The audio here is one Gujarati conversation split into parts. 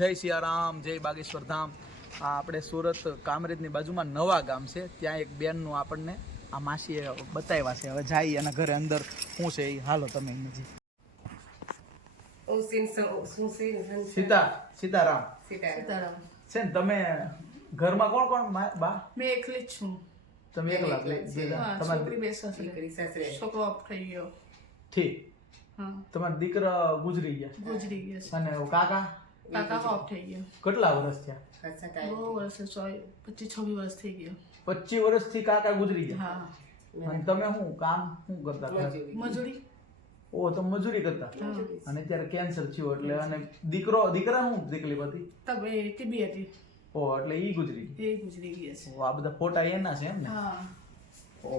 જય સિયારામ, જય બાગેશ્વર ધામ. આ આપણે સુરત કામરેજની બાજુમાં નવા ગામ છે, ત્યાં એક બેનનું આપણને આ માસીએ બતાવ્યા છે. હવે જાય અને ઘરે અંદર શું છે એ હાલો તમે નજી. સીતારામ છે ને તમે ઘરમાં કોણ કોણ બા? મેં એકલી જ છું. તમે એકલા? છોકરી બેસવા છોકરો ઓફ થઈ ગયો. ઠીક. તમારા દીકરા ગુજરી ગયા છે અને કાકા ઓફ થઈ ગયો. કેટલા વર્ષ થયા? બહુ વર્ષ 25-26 વર્ષ થઈ ગયો. 25 વર્ષથી કાકા ગુજરી ગયા. હા. અને તમે શું કામ શું કરતા? મજૂરી. ઓ તમે મજૂરી કરતા અને અત્યારે કેન્સર થયું એટલે અને દીકરા શું તકલીફ હતી? ટીબી હતી. ઓ એટલે ઈ ગુજરી ગઈ. એ ગુજરી ગયા છે. આ બધા ફોટા એના છે એમ ને? હા. ઓ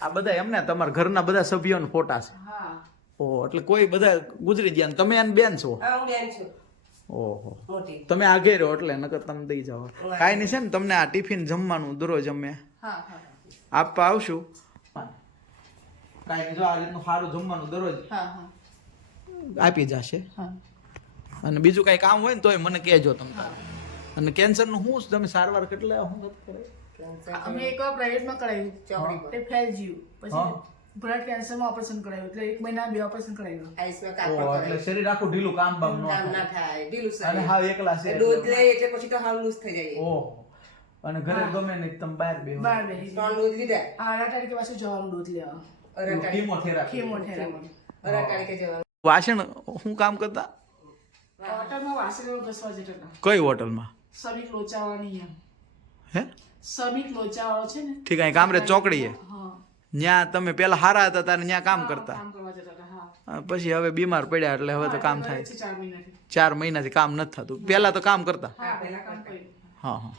આ બધા એમને તમારા ઘરના બધા સભ્યોના ફોટા છે? હા. ઓ એટલે કોઈ બધા ગુજરી ગયા ને તમે એની બેન છો? હું બેન છું. ઓહો, મોટી. તમે આગે રહો એટલે નકર તમે દઈ જાઓ. કાંઈ નહીં છે ને, તમને આ ટિફિન જમવાનું દરરોજ અમે હા. આપવા આવશું. કાંઈ નહીં, જો આ રીતનું સારું જમવાનું દરરોજ હા. આપી જશે. હા. અને બીજું કાંઈ કામ હોય ને તોય મને કહેજો તમે. અને કેન્સરનું શું તમે સારવાર કેટલા શું કરે? અમે એકવાર પ્રાઇવેટમાં કરાવ્યું, તે ફેલ ગયું. પછી હા. બ્લડ કેન્સરમાં ઓપરેશન કરાવ્યું, એટલે 1 મહિના 2 ઓપરેશન કરાવ્યું. આઈસમાં ઓ, કાપડ એટલે શરીર આખું ઢીલું કામ બામ ન કામ થાય. ના થાય, ઢીલું અને શરીર. હાવ એકલા છે દૂધ લે એટલે પછી તો હાવ લૂઝ થઈ જાય. ઓહો, અને ઘરે ગમે નહીં તમે બહાર બેહો. બહાર બેસી 3 દૂધ લીધા. 8 તારીખે પાછું જવાનું દૂધ લેવા. કીમોથેરાપી. કેમોથેરાપી. 8 તારીખે જવાનું. વાસણ શું કામ કરતા? હોટલમાં વાસણો ઘસવા જતા. કઈ હોટલમાં? સમીક લોચાવાળાની એમ. હે સમીક લોચાવાળો છે ને. ઠીક, અહીં કામરેજ ચોકડીએ. હા. ત્યાં તમે પેલા હારા હતા ત્યારે ત્યાં કામ કરતા. કામ કરવા જતા હતા. હા. પછી હવે બીમાર પડ્યા એટલે હવે તો કામ થાય. 4 મહિનાથી. 4 મહિનાથી કામ નથી થતું. પેલા તો કામ કરતા. હા, પહેલા કામ કર્યું. હા.